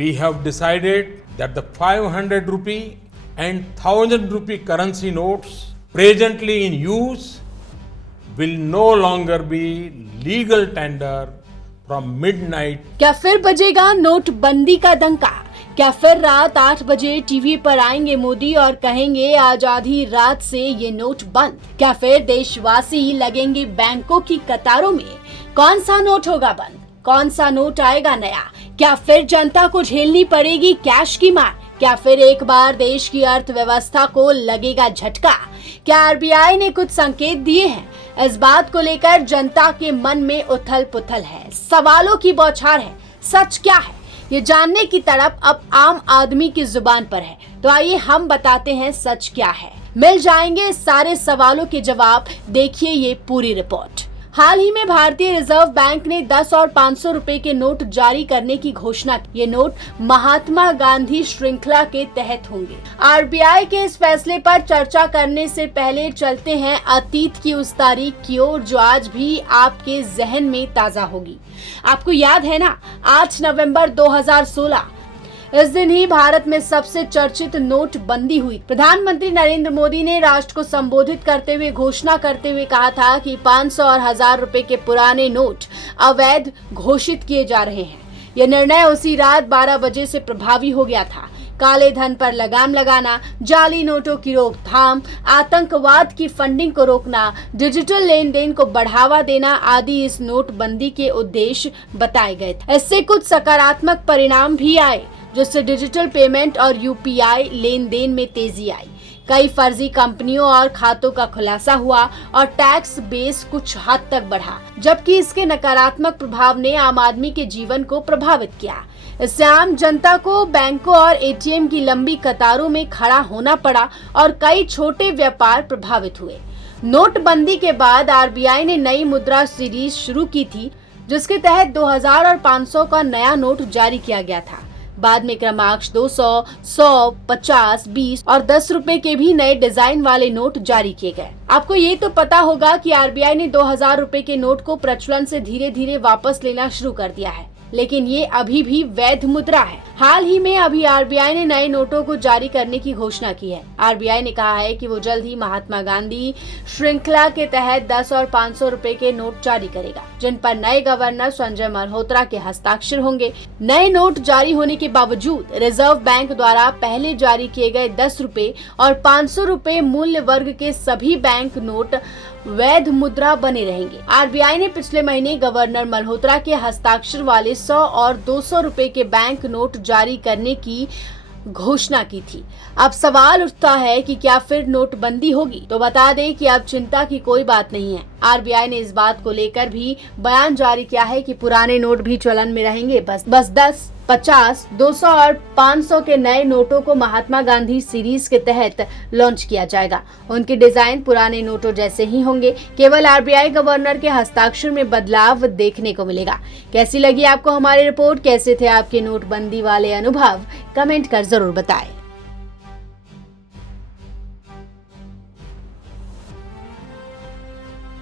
We have decided that the 500 rupee and 1000 rupee currency notes presently in use will no longer be legal tender from midnight. क्या फिर बजेगा नोटबंदी का डंका? क्या फिर रात 8 बजे टीवी पर आएंगे मोदी और कहेंगे आज आधी रात से ये नोट बंद? क्या फिर देशवासी लगेंगे बैंकों की कतारों में? कौन सा नोट होगा बंद? कौन सा नोट आएगा नया? क्या फिर जनता को झेलनी पड़ेगी कैश की मार? क्या फिर एक बार देश की अर्थव्यवस्था को लगेगा झटका? क्या आरबीआई ने कुछ संकेत दिए हैं? इस बात को लेकर जनता के मन में उथल पुथल है, सवालों की बौछार है। सच क्या है ये जानने की तड़प अब आम आदमी की जुबान पर है। तो आइए हम बताते हैं सच क्या है। मिल जाएंगे सारे सवालों के जवाब, देखिए ये पूरी रिपोर्ट। हाल ही में भारतीय रिजर्व बैंक ने 10 और 500 रुपए के नोट जारी करने की घोषणा की। ये नोट महात्मा गांधी श्रृंखला के तहत होंगे। आरबीआई के इस फैसले पर चर्चा करने से पहले चलते हैं अतीत की उस तारीख की ओर जो आज भी आपके जहन में ताजा होगी। आपको याद है ना, 8 नवंबर 2016 इस दिन ही भारत में सबसे चर्चित नोटबंदी हुई। प्रधानमंत्री नरेंद्र मोदी ने राष्ट्र को संबोधित करते हुए घोषणा करते हुए कहा था कि 500 और 1000 रुपए के पुराने नोट अवैध घोषित किए जा रहे हैं। यह निर्णय उसी रात 12 बजे से प्रभावी हो गया था। काले धन पर लगाम लगाना, जाली नोटों की रोकथाम, आतंकवाद की फंडिंग को रोकना, डिजिटल लेन देन को बढ़ावा देना आदि इस नोटबंदी के उद्देश्य बताए गए थे। इससे कुछ सकारात्मक परिणाम भी आए, जिससे डिजिटल पेमेंट और यूपीआई लेन देन में तेजी आई। कई फर्जी कंपनियों और खातों का खुलासा हुआ और टैक्स बेस कुछ हद तक बढ़ा, जबकि इसके नकारात्मक प्रभाव ने आम आदमी के जीवन को प्रभावित किया। इससे आम जनता को बैंकों और एटीएम की लंबी कतारों में खड़ा होना पड़ा और कई छोटे व्यापार प्रभावित हुए। नोटबंदी के बाद आरबीआई ने नई मुद्रा सीरीज शुरू की थी, जिसके तहत 2000 और 500 का नया नोट जारी किया गया था। बाद में क्रमांक 200, 100, 50, 20 और 10 रुपए के भी नए डिजाइन वाले नोट जारी किए गए। आपको ये तो पता होगा कि आरबीआई ने 2000 रुपए के नोट को प्रचलन से धीरे धीरे वापस लेना शुरू कर दिया है, लेकिन ये अभी भी वैध मुद्रा है। हाल ही में अभी आरबीआई ने नए नोटों को जारी करने की घोषणा की है। आरबीआई ने कहा है कि वो जल्द ही महात्मा गांधी श्रृंखला के तहत 10 और 500 रुपए के नोट जारी करेगा, जिन पर नए गवर्नर संजय मल्होत्रा के हस्ताक्षर होंगे। नए नोट जारी होने के बावजूद रिजर्व बैंक द्वारा पहले जारी किए गए 10 रुपए और 500 रुपए मूल्य वर्ग के सभी बैंक नोट वैध मुद्रा बने रहेंगे। आरबीआई ने पिछले महीने गवर्नर मल्होत्रा के हस्ताक्षर वाले 100 और 200 रुपए के बैंक नोट जारी करने की घोषणा की थी। अब सवाल उठता है कि क्या फिर नोटबंदी होगी? तो बता दें कि अब चिंता की कोई बात नहीं है। आरबीआई ने इस बात को लेकर भी बयान जारी किया है कि पुराने नोट भी चलन में रहेंगे। बस 10, 50, 200 और 500 के नए नोटों को महात्मा गांधी सीरीज के तहत लॉन्च किया जाएगा। उनके डिजाइन पुराने नोटों जैसे ही होंगे, केवल आरबीआई गवर्नर के हस्ताक्षर में बदलाव देखने को मिलेगा। कैसी लगी आपको हमारी रिपोर्ट? कैसे थे आपके नोटबंदी वाले अनुभव? कमेंट कर जरूर बताएं।